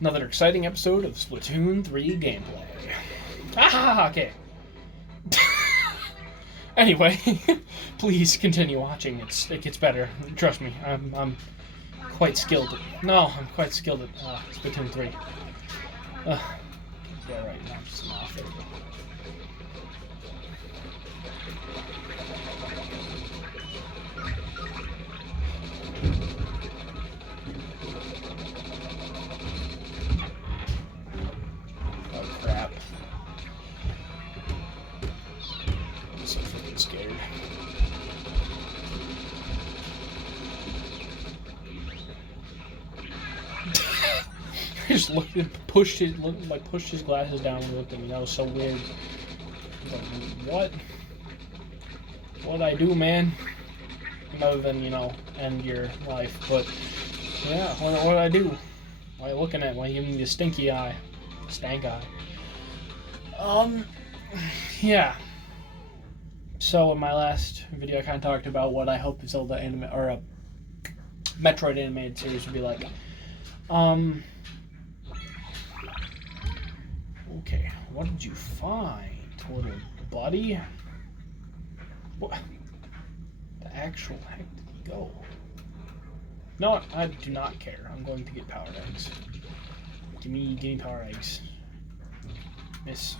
Another exciting episode of Splatoon 3 gameplay. Ah, okay. Anyway, please continue watching. It gets better. Trust me, I'm quite skilled at... No, I'm quite skilled at Splatoon 3. Yeah, right, now just off there. Oh, crap. I'm so freaking scared. He just looked at, pushed his glasses down and looked at me. That was so weird. I was like, what? What'd I do, man? Other than, end your life. But, yeah, what did I do? Why are you looking at me? Why are you giving me the stinky eye? Stank eye. Yeah. So, in my last video, I kind of talked about what I hope the Zelda anime, or a Metroid animated series would be like. Okay, what did you find, little buddy? What the actual heck did he go? No, I do not care. I'm going to get power eggs. Give me power eggs. Miss.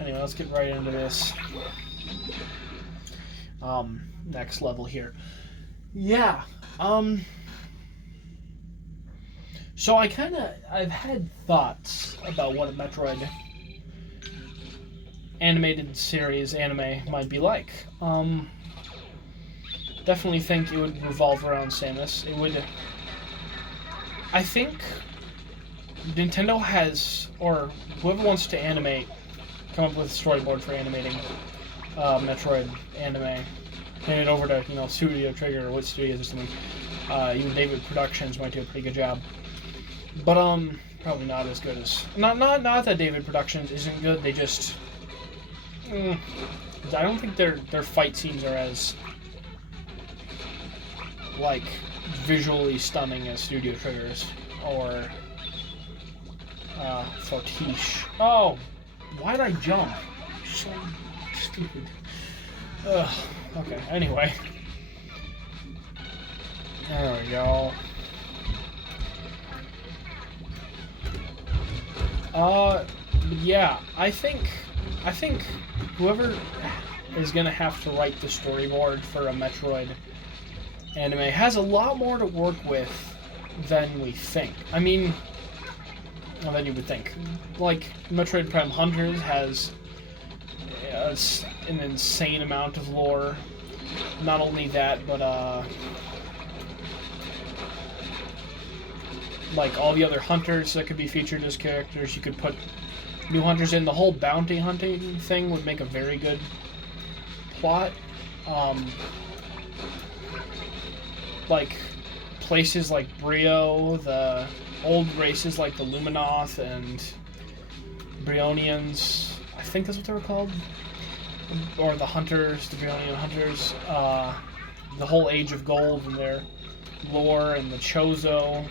Anyway, let's get right into this. Next level here. Yeah. So I've had thoughts about what a Metroid animated series anime might be like. Definitely think it would revolve around Samus. It would. I think Nintendo has, or whoever wants to animate, come up with a storyboard for animating Metroid anime. Hand it over to Studio Trigger or what studios or something. Even David Productions might do a pretty good job. But probably not as good as not that David Productions isn't good. They just I don't think their fight scenes are as like visually stunning as Studio Trigger's or Fortiche. Oh, why did I jump? So stupid. Okay. Anyway, there we go. Yeah, I think whoever is gonna have to write the storyboard for a Metroid anime has a lot more to work with than we think. I mean, than you would think. Like, Metroid Prime Hunters has an insane amount of lore. Not only that, but like all the other hunters that could be featured as characters. You could put new hunters in. The whole bounty hunting thing would make a very good plot. Like places like Brio, the old races like the Luminoth and Brionians, I think that's what they were called, or the hunters, the Brionian hunters. The whole Age of Gold and their lore, and the Chozo,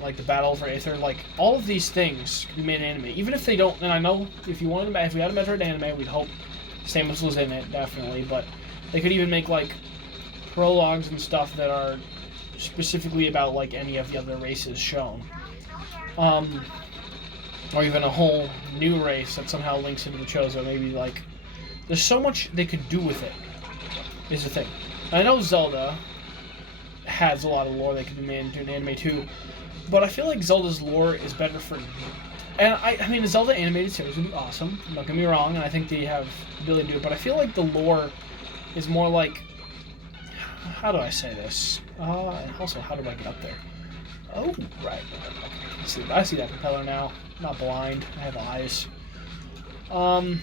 like the Battle for Aether, like all of these things could be made in anime, even if they don't. And I know if we had a Metroid anime, we'd hope Samus was in it, definitely. But they could even make like prologues and stuff that are specifically about like any of the other races shown, or even a whole new race that somehow links into the Chozo. Maybe like there's so much they could do with it. Is the thing. I know Zelda has a lot of lore that could be made into an anime too, but I feel like Zelda's lore is better for... And I mean, the Zelda animated series would be awesome, don't get me wrong, and I think they have the ability to do it, but I feel like the lore is more like... How do I say this? And also, how do I get up there? Oh, right. Okay. I see that propeller now. I'm not blind. I have eyes. I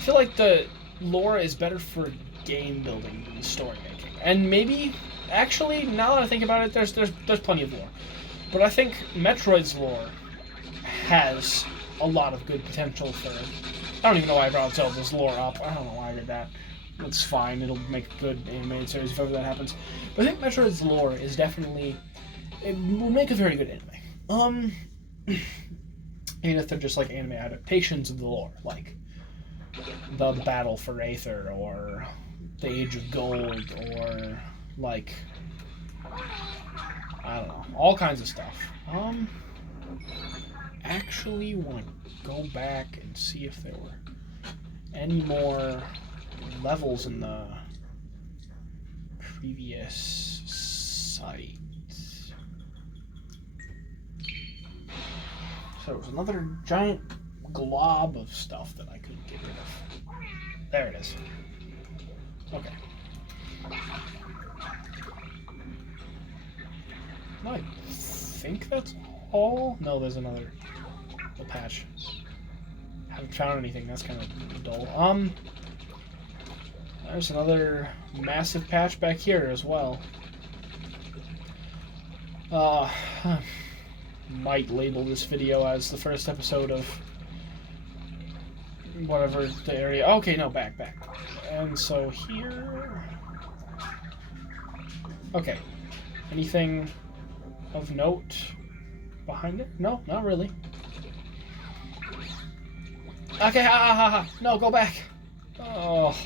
feel like the lore is better for game building than story making. And maybe... Actually, now that I think about it, there's plenty of lore. But I think Metroid's lore has a lot of good potential for... I don't even know why I brought Zelda's lore up. I don't know why I did that. That's fine. It'll make a good animated series if ever that happens. But I think Metroid's lore is definitely... It will make a very good anime. Even if they're just like anime adaptations of the lore, like the Battle for Aether, or the Age of Gold, or like I don't know, all kinds of stuff. Actually want to go back and see if there were any more levels in the previous site. So there was another giant glob of stuff that I couldn't get rid of. There it is. Okay. I think that's all. No, there's another patch. Haven't found anything. That's kind of dull. There's another massive patch back here as well. Might label this video as the first episode of whatever the area. Okay, no, back. And so here. Okay. Anything of note behind it? No, not really. Okay, no, go back. Oh,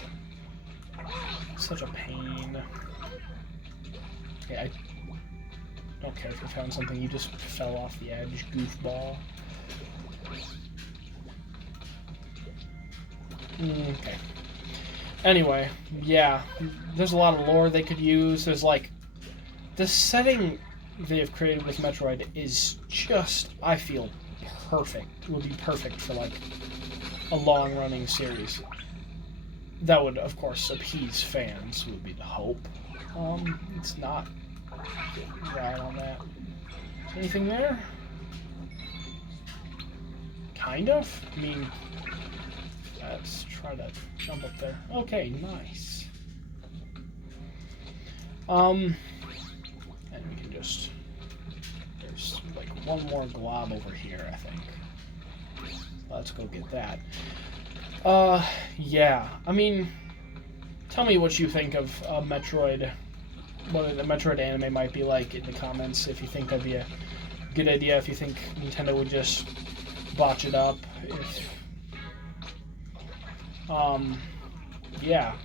such a pain. Okay, I don't care if you found something. You just fell off the edge, goofball. Okay. Anyway, yeah, there's a lot of lore they could use. There's like the setting they've created with Metroid is just, I feel, perfect. It would be perfect for like a long-running series. That would, of course, appease fans, would be the hope. It's not right on that. Is anything there? Kind of? I mean, let's try to jump up there. Okay, nice. And we can just... There's like one more glob over here, I think. Let's go get that. Yeah. I mean, tell me what you think of Metroid, what the Metroid anime might be like in the comments, if you think that'd be a good idea, if you think Nintendo would just botch it up, if... yeah.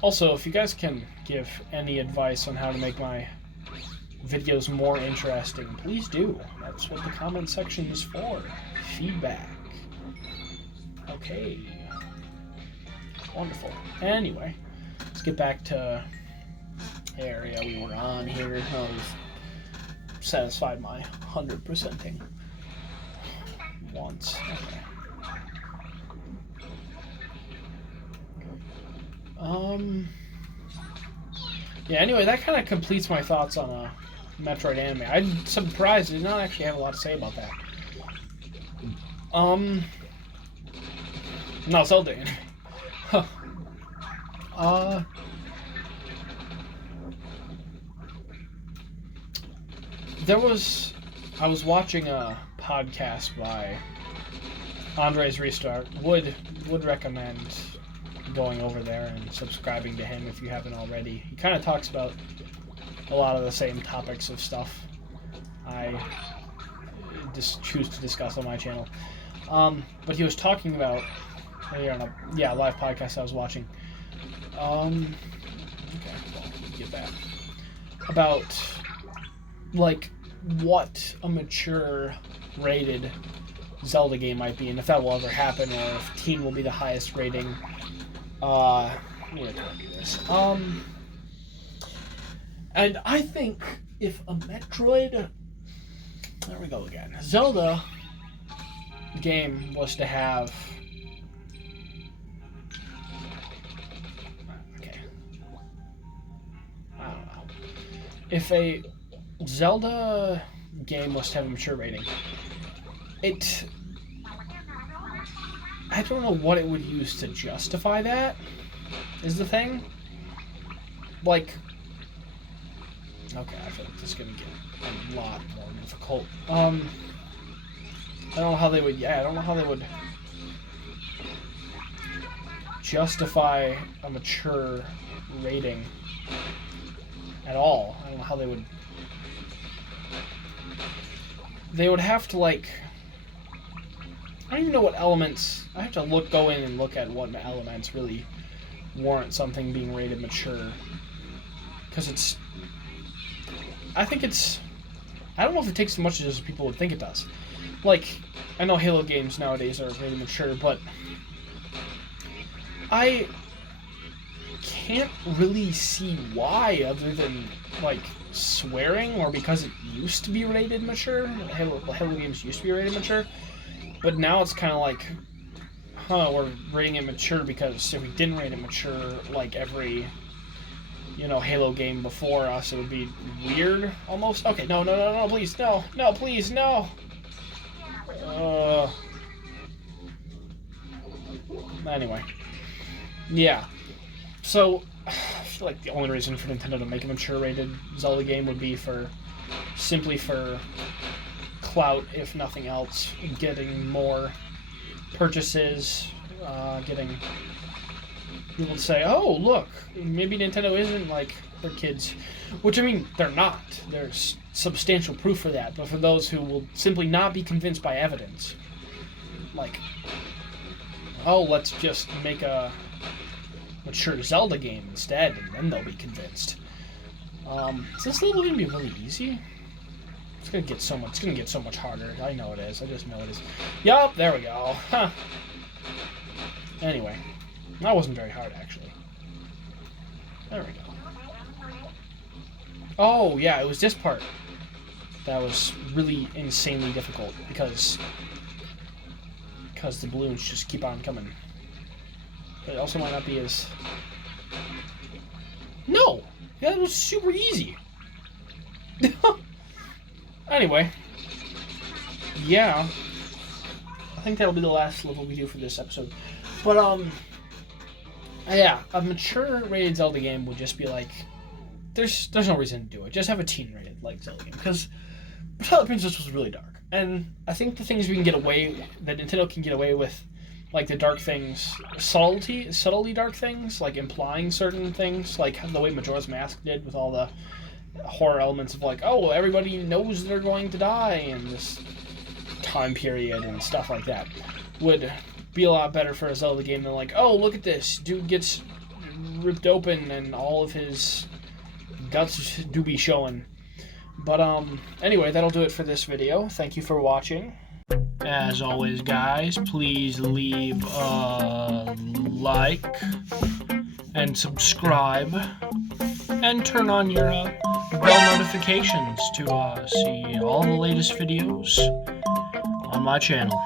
Also, if you guys can give any advice on how to make my videos more interesting, please do. That's what the comment section is for. Feedback. Okay. Wonderful. Anyway, let's get back to the area we were on here. I've satisfied my 100%ing once. Okay. Yeah, anyway, that kind of completes my thoughts on a Metroid anime. I'm surprised I did not actually have a lot to say about that. No, Zelda anime. Huh. I was watching a podcast by Andre's Restart. Would recommend going over there and subscribing to him if you haven't already. He kind of talks about a lot of the same topics of stuff I just choose to discuss on my channel. But he was talking about live podcast I was watching. Okay, well, get that. About like what a mature rated Zelda game might be, and if that will ever happen, or if teen will be the highest rating. Where can I do this? And I think if a Metroid, there we go again, Zelda game was to have, okay, I don't know, if a Zelda game was to have a mature rating, I don't know what it would use to justify that, is the thing. Like, okay, I feel like this is going to get a lot more difficult. I don't know how they would, justify a mature rating at all. I don't know how they would. They would have to, like, I don't even know what elements. I have to go in and look at what elements really warrant something being rated mature. Because I think it's. I don't know if it takes as much as people would think it does. Like, I know Halo games nowadays are rated mature, but I can't really see why, other than, like, swearing, or because it used to be rated mature. Halo games used to be rated mature, but now it's kind of like, we're rating it mature because if we didn't rate it mature, like every, Halo game before us, it would be weird, almost. Okay, no, please, no, please, no. Anyway. Yeah. So, I feel like the only reason for Nintendo to make a mature rated Zelda game would be simply for clout, if nothing else, getting more purchases, getting people to say, oh, look, maybe Nintendo isn't like for kids. Which, I mean, they're not. There's substantial proof for that. But for those who will simply not be convinced by evidence, like, oh, let's just make a mature Zelda game instead, and then they'll be convinced. Is this level gonna be really easy? It's gonna get so much harder. I know it is. I just know it is. Yup, there we go. Huh. Anyway, that wasn't very hard, actually. There we go. Oh, yeah, it was this part that was really insanely difficult, because the balloons just keep on coming. But it also might not be as... No! Yeah, that was super easy. Anyway. Yeah. I think that'll be the last level we do for this episode. But, yeah, a mature rated Zelda game would just be like... There's no reason to do it. Just have a teen rated, like, Zelda game. Because Twilight Princess was really dark. And I think the things we can get away... that Nintendo can get away with, like the dark things, subtly dark things, like implying certain things, like the way Majora's Mask did with all the horror elements of, like, oh, everybody knows they're going to die in this time period and stuff like that, would be a lot better for a Zelda game than, like, oh, look at this, dude gets ripped open and all of his guts do be showing. But, anyway, that'll do it for this video. Thank you for watching. As always, guys, please leave a like and subscribe and turn on your bell notifications to see all the latest videos on my channel.